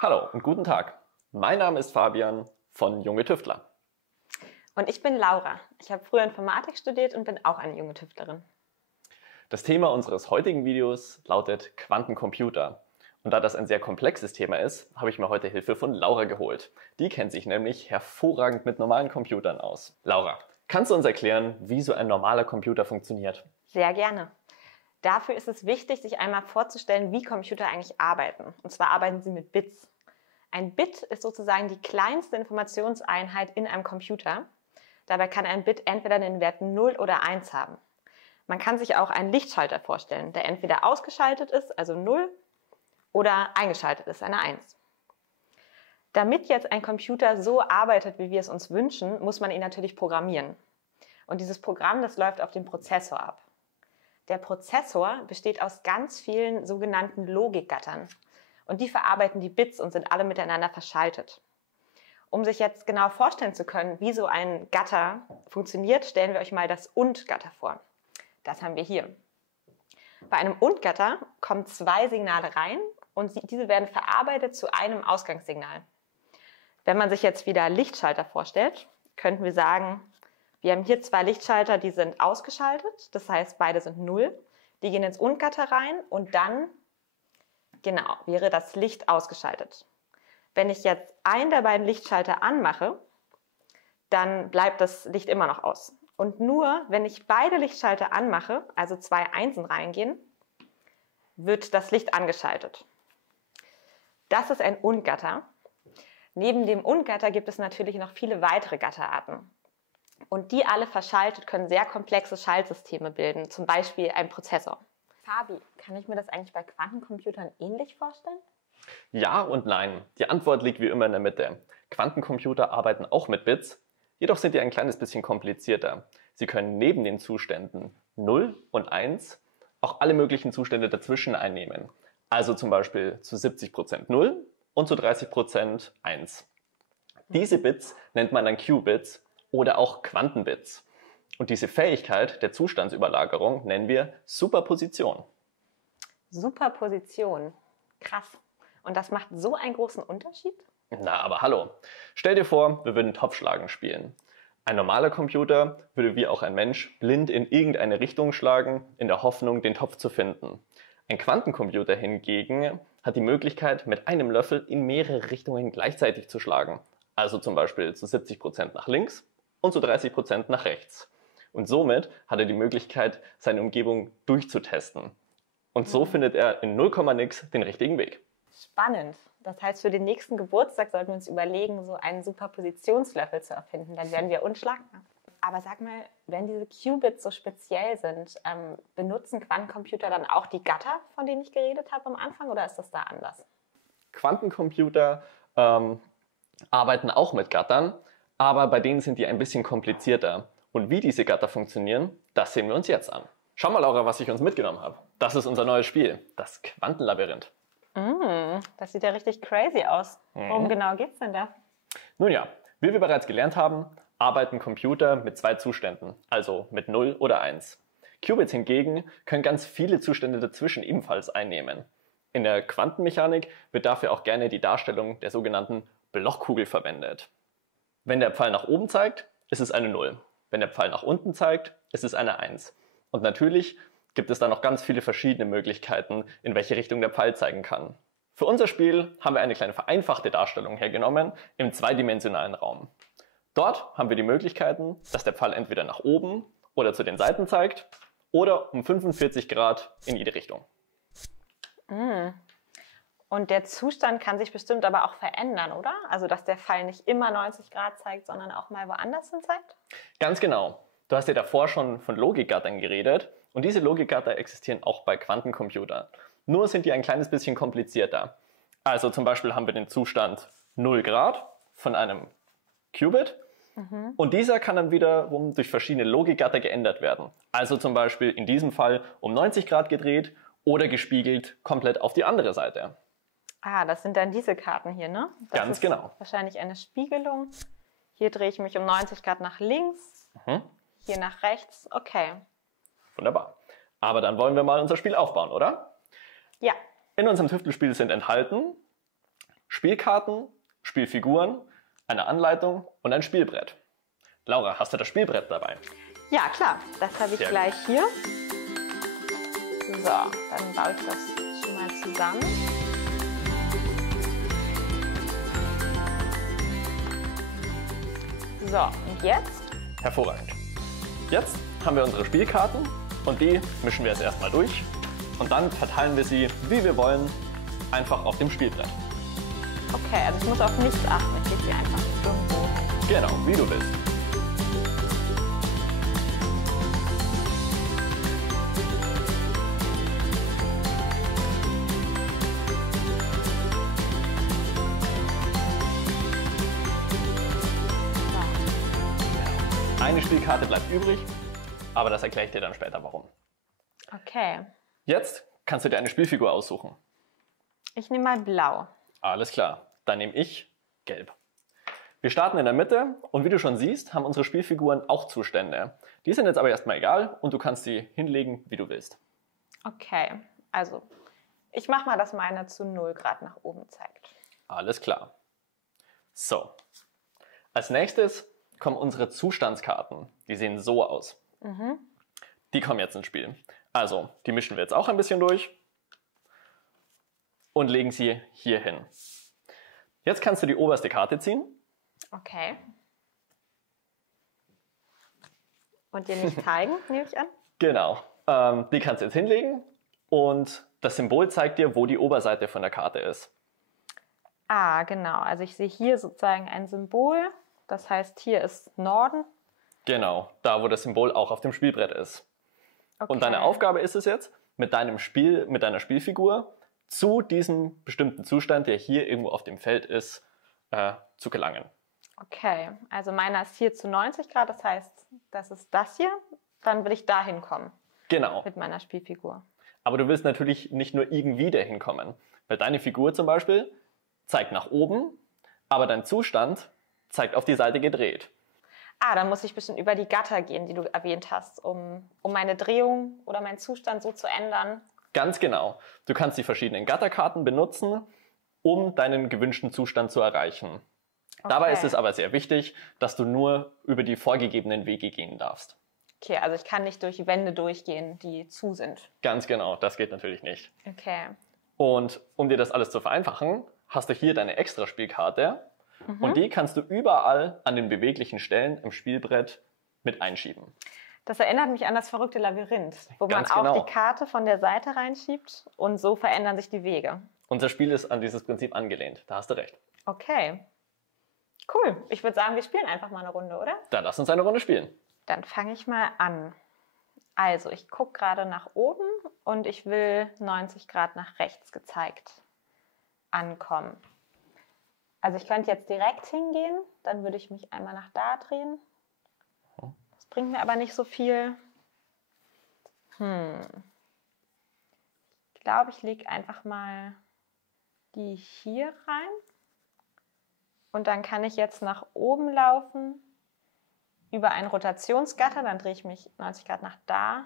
Hallo und guten Tag. Mein Name ist Fabian von Junge Tüftler. Und ich bin Laura. Ich habe früher Informatik studiert und bin auch eine junge Tüftlerin. Das Thema unseres heutigen Videos lautet Quantencomputer. Und da das ein sehr komplexes Thema ist, habe ich mir heute Hilfe von Laura geholt. Die kennt sich nämlich hervorragend mit normalen Computern aus. Laura, kannst du uns erklären, wie so ein normaler Computer funktioniert? Sehr gerne. Dafür ist es wichtig, sich einmal vorzustellen, wie Computer eigentlich arbeiten. Und zwar arbeiten sie mit Bits. Ein Bit ist sozusagen die kleinste Informationseinheit in einem Computer. Dabei kann ein Bit entweder den Wert 0 oder 1 haben. Man kann sich auch einen Lichtschalter vorstellen, der entweder ausgeschaltet ist, also 0, oder eingeschaltet ist, eine 1. Damit jetzt ein Computer so arbeitet, wie wir es uns wünschen, muss man ihn natürlich programmieren. Und dieses Programm, das läuft auf dem Prozessor ab. Der Prozessor besteht aus ganz vielen sogenannten Logikgattern. Und die verarbeiten die Bits und sind alle miteinander verschaltet. Um sich jetzt genau vorstellen zu können, wie so ein Gatter funktioniert, stellen wir euch mal das Und-Gatter vor. Das haben wir hier. Bei einem Und-Gatter kommen 2 Signale rein und diese werden verarbeitet zu einem Ausgangssignal. Wenn man sich jetzt wieder Lichtschalter vorstellt, könnten wir sagen, wir haben hier 2 Lichtschalter, die sind ausgeschaltet, das heißt beide sind 0. Die gehen ins Und-Gatter rein und dann, genau, wäre das Licht ausgeschaltet. Wenn ich jetzt einen der beiden Lichtschalter anmache, dann bleibt das Licht immer noch aus. Und nur, wenn ich beide Lichtschalter anmache, also 2 Einsen reingehen, wird das Licht angeschaltet. Das ist ein Und-Gatter. Neben dem Und-Gatter gibt es natürlich noch viele weitere Gatterarten. Und die alle verschaltet können sehr komplexe Schaltsysteme bilden, zum Beispiel ein Prozessor. Fabi, kann ich mir das eigentlich bei Quantencomputern ähnlich vorstellen? Ja und nein. Die Antwort liegt wie immer in der Mitte. Quantencomputer arbeiten auch mit Bits, jedoch sind die ein kleines bisschen komplizierter. Sie können neben den Zuständen 0 und 1 auch alle möglichen Zustände dazwischen einnehmen. Also zum Beispiel zu 70% 0 und zu 30% 1. Diese Bits nennt man dann Qubits oder auch Quantenbits. Und diese Fähigkeit der Zustandsüberlagerung nennen wir Superposition. Superposition. Krass. Und das macht so einen großen Unterschied? Na, aber hallo. Stell dir vor, wir würden Topfschlagen spielen. Ein normaler Computer würde wie auch ein Mensch blind in irgendeine Richtung schlagen, in der Hoffnung, den Topf zu finden. Ein Quantencomputer hingegen hat die Möglichkeit, mit einem Löffel in mehrere Richtungen gleichzeitig zu schlagen. Also zum Beispiel zu 70% nach links und zu 30% nach rechts. Und somit hat er die Möglichkeit, seine Umgebung durchzutesten. Und so findet er in 0, nix den richtigen Weg. Spannend. Das heißt, für den nächsten Geburtstag sollten wir uns überlegen, so einen Superpositionslöffel zu erfinden. Dann werden wir unschlagbar. Aber sag mal, wenn diese Qubits so speziell sind, benutzen Quantencomputer dann auch die Gatter, von denen ich geredet habe am Anfang, oder ist das da anders? Quantencomputer arbeiten auch mit Gattern, aber bei denen sind die ein bisschen komplizierter. Und wie diese Gatter funktionieren, das sehen wir uns jetzt an. Schau mal, Laura, was ich uns mitgenommen habe. Das ist unser neues Spiel, das Quantenlabyrinth. Das sieht ja richtig crazy aus. Worum genau geht's denn da? Nun ja, wie wir bereits gelernt haben, arbeiten Computer mit 2 Zuständen, also mit 0 oder 1. Qubits hingegen können ganz viele Zustände dazwischen ebenfalls einnehmen. In der Quantenmechanik wird dafür auch gerne die Darstellung der sogenannten Blochkugel verwendet. Wenn der Pfeil nach oben zeigt, ist es eine 0. Wenn der Pfeil nach unten zeigt, ist es eine 1. Und natürlich gibt es da noch ganz viele verschiedene Möglichkeiten, in welche Richtung der Pfeil zeigen kann. Für unser Spiel haben wir eine kleine vereinfachte Darstellung hergenommen im zweidimensionalen Raum. Dort haben wir die Möglichkeiten, dass der Pfeil entweder nach oben oder zu den Seiten zeigt oder um 45 Grad in jede Richtung. Und der Zustand kann sich bestimmt aber auch verändern, oder? Also, dass der Pfeil nicht immer 90 Grad zeigt, sondern auch mal woanders hin zeigt? Ganz genau. Du hast ja davor schon von Logikgattern geredet und diese Logikgatter existieren auch bei Quantencomputern. Nur sind die ein kleines bisschen komplizierter. Also zum Beispiel haben wir den Zustand 0 Grad von einem Qubit und dieser kann dann wiederum durch verschiedene Logikgatter geändert werden. Also zum Beispiel in diesem Fall um 90 Grad gedreht oder gespiegelt komplett auf die andere Seite. Ah, das sind dann diese Karten hier, ne? Das Ganz ist genau. Wahrscheinlich eine Spiegelung. Hier drehe ich mich um 90 Grad nach links, hier nach rechts. Okay. Wunderbar. Aber dann wollen wir mal unser Spiel aufbauen, oder? Ja. In unserem Tüftelspiel sind enthalten Spielkarten, Spielfiguren, eine Anleitung und ein Spielbrett. Laura, hast du das Spielbrett dabei? Ja, klar. Das habe ich Sehr gleich hier. So, dann baue ich das schon mal zusammen. So, und jetzt? Hervorragend. Jetzt haben wir unsere Spielkarten und die mischen wir jetzt erstmal durch und dann verteilen wir sie, wie wir wollen, einfach auf dem Spielbrett. Okay, also ich muss auf nichts achten. Ich lege sie einfach irgendwo hin. Genau, wie du willst. Eine Spielkarte bleibt übrig, aber das erkläre ich dir dann später, warum. Okay, Jetzt kannst du dir eine Spielfigur aussuchen. ich nehme mal blau. Alles klar, dann nehme ich gelb. Wir starten in der Mitte und wie du schon siehst, haben unsere Spielfiguren auch Zustände. Die sind jetzt aber erstmal egal und du kannst sie hinlegen, wie du willst. Okay, also ich mache mal, dass meine zu 0 Grad nach oben zeigt. Alles klar. So, als nächstes kommen unsere Zustandskarten. Die sehen so aus. Die kommen jetzt ins Spiel. Also, die mischen wir jetzt auch ein bisschen durch und legen sie hier hin. Jetzt kannst du die oberste Karte ziehen. Okay. Und dir nicht zeigen, nehme ich an? Genau. Die kannst du jetzt hinlegen und das Symbol zeigt dir, wo die Oberseite von der Karte ist. Ah, genau. Also ich sehe hier sozusagen ein Symbol. Das heißt, hier ist Norden. Genau, da wo das Symbol auch auf dem Spielbrett ist. Okay. Und deine Aufgabe ist es jetzt, mit deiner Spielfigur zu diesem bestimmten Zustand, der hier irgendwo auf dem Feld ist, zu gelangen. Okay, also meiner ist hier zu 90 Grad. Das heißt, das ist das hier. Dann will ich da hinkommen Genau. mit meiner Spielfigur. Aber du willst natürlich nicht nur irgendwie dahin kommen. Weil deine Figur zum Beispiel zeigt nach oben, aber dein Zustand zeigt auf die Seite gedreht. Ah, dann muss ich bestimmt über die Gatter gehen, die du erwähnt hast, um meine Drehung oder meinen Zustand so zu ändern. Ganz genau. Du kannst die verschiedenen Gatterkarten benutzen, um deinen gewünschten Zustand zu erreichen. Okay. Dabei ist es aber sehr wichtig, dass du nur über die vorgegebenen Wege gehen darfst. Okay, also ich kann nicht durch Wände durchgehen, die zu sind. Ganz genau, das geht natürlich nicht. Okay. Und um dir das alles zu vereinfachen, hast du hier deine Extra-Spielkarte und die kannst du überall an den beweglichen Stellen im Spielbrett mit einschieben. Das erinnert mich an das verrückte Labyrinth, wo man Ganz auch genau. die Karte von der Seite reinschiebt und so verändern sich die Wege. Unser Spiel ist an dieses Prinzip angelehnt, da hast du recht. Okay. Cool. Ich würde sagen, wir spielen einfach mal eine Runde, oder? Dann lass uns eine Runde spielen. Dann fange ich mal an. Also, ich gucke gerade nach oben und ich will 90 Grad nach rechts gezeigt ankommen. Also ich könnte jetzt direkt hingehen, dann würde ich mich einmal nach da drehen. Das bringt mir aber nicht so viel. Ich glaube, ich lege einfach mal die hier rein. Und dann kann ich jetzt nach oben laufen über ein Rotationsgatter. Dann drehe ich mich 90 Grad nach da.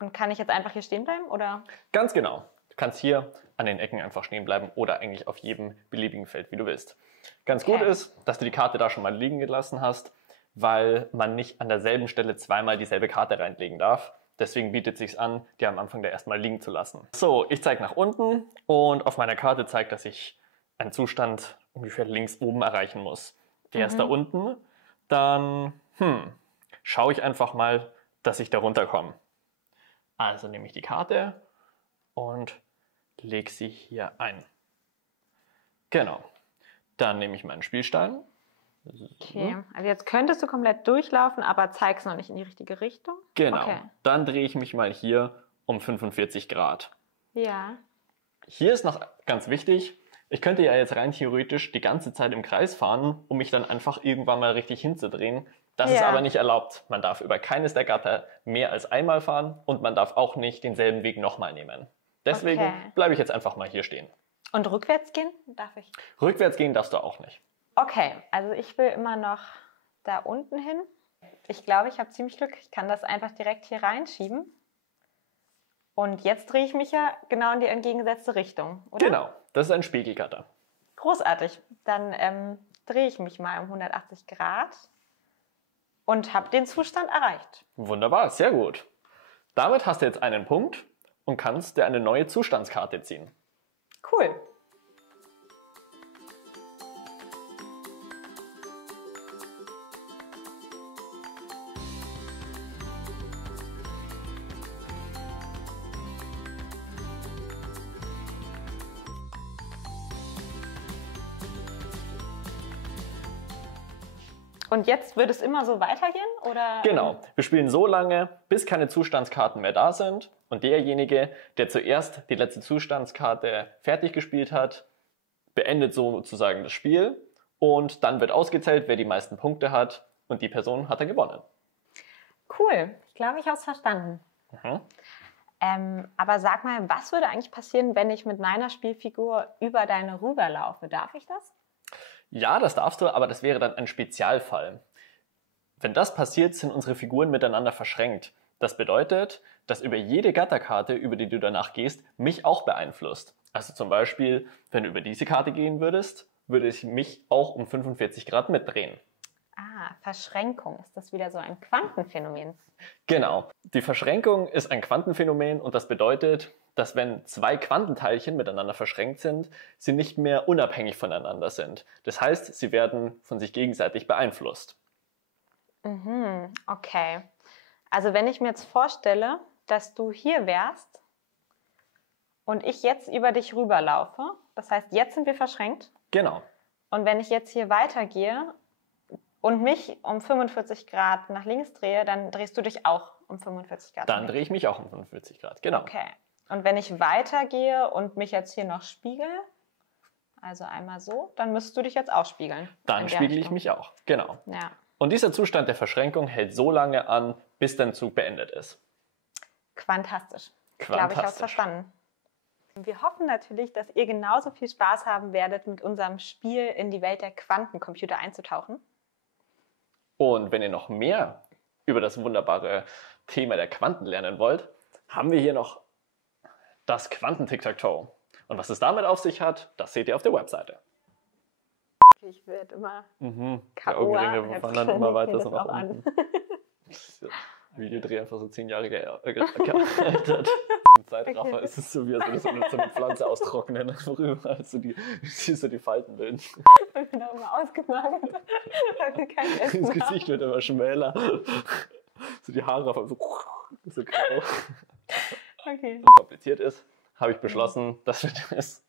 Und kann ich jetzt einfach hier stehen bleiben, oder? Ganz genau. Du kannst hier an den Ecken einfach stehen bleiben oder eigentlich auf jedem beliebigen Feld, wie du willst. Ganz gut ist, dass du die Karte da schon mal liegen gelassen hast, weil man nicht an derselben Stelle zweimal dieselbe Karte reinlegen darf. Deswegen bietet es sich an, die am Anfang da erstmal liegen zu lassen. So, ich zeige nach unten und auf meiner Karte zeigt, dass ich einen Zustand ungefähr links oben erreichen muss. Der ist da unten. Dann schaue ich einfach mal, dass ich da runterkomme. Also nehme ich die Karte und lege sie hier ein. Genau. Dann nehme ich meinen Spielstein. Okay, also jetzt könntest du komplett durchlaufen, aber zeigst noch nicht in die richtige Richtung. Genau. Okay. Dann drehe ich mich mal hier um 45 Grad. Ja. Hier ist noch ganz wichtig, ich könnte ja jetzt rein theoretisch die ganze Zeit im Kreis fahren, um mich dann einfach irgendwann mal richtig hinzudrehen. Das ist aber nicht erlaubt. Man darf über keines der Gatter mehr als einmal fahren und man darf auch nicht denselben Weg nochmal nehmen. Deswegen bleibe ich jetzt einfach mal hier stehen. Und rückwärts gehen darf ich? Rückwärts gehen darfst du auch nicht. Okay, also ich will immer noch da unten hin. Ich glaube, ich habe ziemlich Glück. Ich kann das einfach direkt hier reinschieben. Und jetzt drehe ich mich ja genau in die entgegengesetzte Richtung, oder? Genau, das ist ein Spiegelgatter. Großartig. Dann drehe ich mich mal um 180 Grad und habe den Zustand erreicht. Wunderbar, sehr gut. Damit hast du jetzt einen Punkt und kannst dir eine neue Zustandskarte ziehen. Cool. Und jetzt wird es immer so weitergehen? Oder? Genau, wir spielen so lange, bis keine Zustandskarten mehr da sind und derjenige, der zuerst die letzte Zustandskarte fertig gespielt hat, beendet sozusagen das Spiel und dann wird ausgezählt, wer die meisten Punkte hat und die Person hat dann gewonnen. Cool, ich glaube, ich habe es verstanden. Aber sag mal, was würde eigentlich passieren, wenn ich mit meiner Spielfigur über deine rüberlaufe? Darf ich das? Ja, das darfst du, aber das wäre dann ein Spezialfall. Wenn das passiert, sind unsere Figuren miteinander verschränkt. Das bedeutet, dass über jede Gatterkarte, über die du danach gehst, mich auch beeinflusst. Also zum Beispiel, wenn du über diese Karte gehen würdest, würde ich mich auch um 45 Grad mitdrehen. Ah, Verschränkung. Ist das wieder so ein Quantenphänomen? Genau. Die Verschränkung ist ein Quantenphänomen und das bedeutet, dass wenn zwei Quantenteilchen miteinander verschränkt sind, sie nicht mehr unabhängig voneinander sind. Das heißt, sie werden von sich gegenseitig beeinflusst. Okay. Also wenn ich mir jetzt vorstelle, dass du hier wärst und ich jetzt über dich rüberlaufe, das heißt, jetzt sind wir verschränkt. Genau. Und wenn ich jetzt hier weitergehe und mich um 45 Grad nach links drehe, dann drehst du dich auch um 45 Grad. Dann drehe ich mich auch um 45 Grad, genau. Okay. Und wenn ich weitergehe und mich jetzt hier noch spiegel, also einmal so, dann müsstest du dich jetzt auch spiegeln. Dann spiegel ich mich auch, genau. Ja. Und dieser Zustand der Verschränkung hält so lange an, bis dein Zug beendet ist. Quantastisch. Ich glaube, ich habe es verstanden. Wir hoffen natürlich, dass ihr genauso viel Spaß haben werdet, mit unserem Spiel in die Welt der Quantencomputer einzutauchen. Und wenn ihr noch mehr über das wunderbare Thema der Quanten lernen wollt, haben wir hier noch das Quanten-Tic-Tac-Toe. Und was es damit auf sich hat, das seht ihr auf der Webseite. Ich werde immer Der Augenringe wandern immer weiter so nach unten. Videodreh einfach so 10 Jahre gealtert. Im Zeitraffer ist es so wie so eine Pflanze austrocknen, worüber also die Falten bilden. Ich bin auch immer ausgemagert. Das Gesicht wird immer schmäler. So die Haare einfach so grau. Okay. So kompliziert ist, habe ich beschlossen, dass wir das.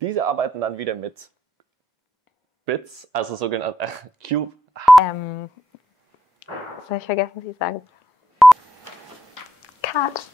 Diese arbeiten dann wieder mit Bits, also sogenannten Cube. Soll ich vergessen, wie ich sage? Cut.